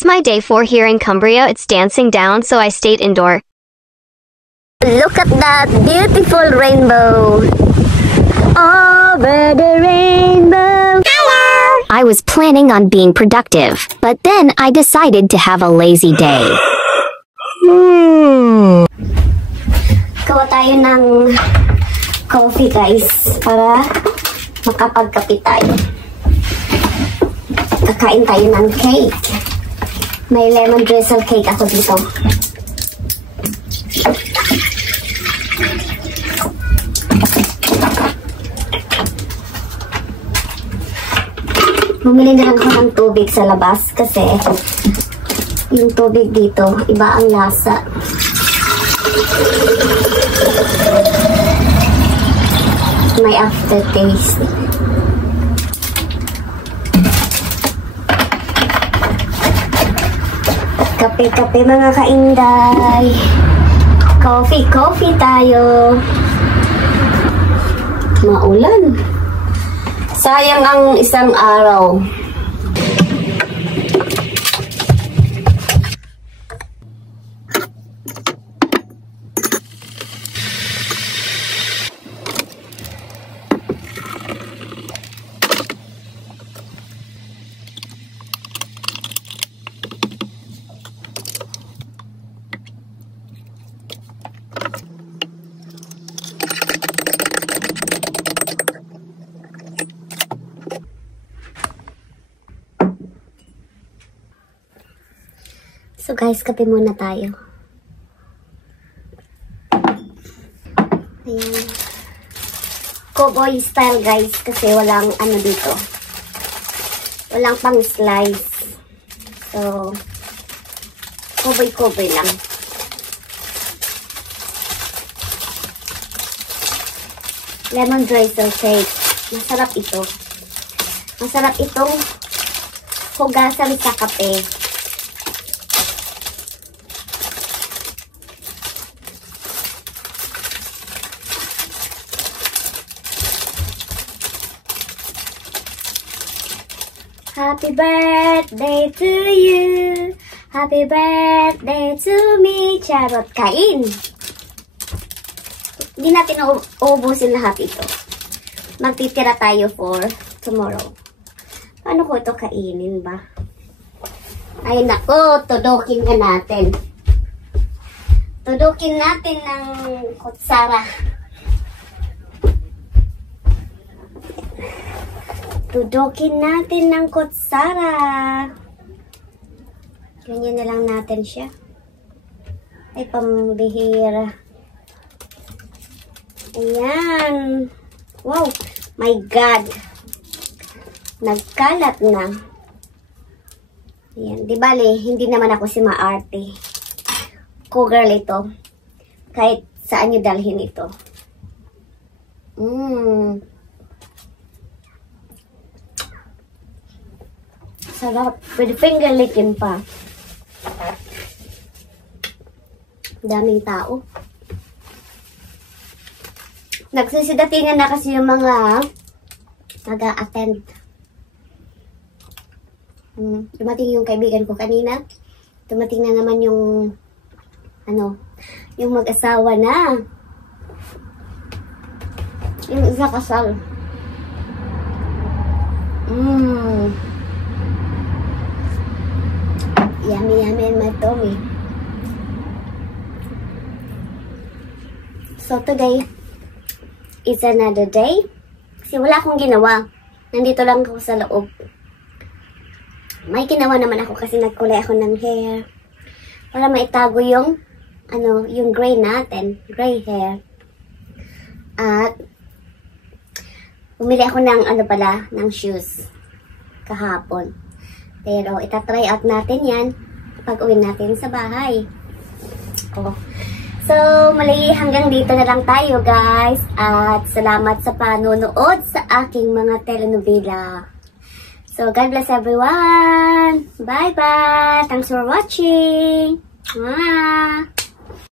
It's my day 4 here in Cumbria. It's dancing down, so I stayed indoor. Look at that beautiful rainbow. Over the rainbow. Hello! I was planning on being productive, but then I decided to have a lazy day. Gawa tayo ng coffee, guys, para makapagkape tayo. Kakain tayo ng cake. May lemon drizzle cake ako dito. Bumili na lang ako ng tubig sa labas kasi yung tubig dito, iba ang lasa. May aftertaste. Kape-kape mga kainday. Coffee tayo. Maulan. Sayang ang isang araw. So guys, kape muna tayo. Ayan. Cowboy style guys, kasi walang ano dito. Walang pang slice. So, cowboy lang. Lemon drizzle cake. Masarap ito. Masarap itong hugasan sa kape. Happy birthday to you. Happy birthday to me. Charot, kain. Hindi natin uubusin lahat ito. Magtitira tayo for tomorrow. Paano ko ito kainin ba? Ay nako, tudukin ka natin. Tudukin natin ng kutsara. Tudukin natin ng kutsara. Ganyan na lang natin siya. Ay, pambihira. Ayan. Wow. My God. Nagkalat na. Ayan. Di bale, hindi naman ako si maarte. Cougar ito. Kahit saan nyo dalhin ito. Sarap. With finger licking pa. Daming tao. Nagsisidatingan na kasi yung mga nag-a-attend. Dumating yung kaibigan ko kanina. Dumating na naman yung yung mag-asawa na. Yung isa kasal. Yummy in my tummy. So today is another day. Kasi wala akong ginawa. Nandito lang ako sa loob. May ginawa naman ako kasi nagkulay ako ng hair. Para maitago yung yung gray natin. Gray hair. At bumili ako ng ng shoes kahapon. Pero itatry out natin yan pag uwi natin sa bahay. So, muli hanggang dito na lang tayo guys. At salamat sa panonood sa aking mga telenovela. So, God bless everyone. Bye-bye. Thanks for watching. Mwah.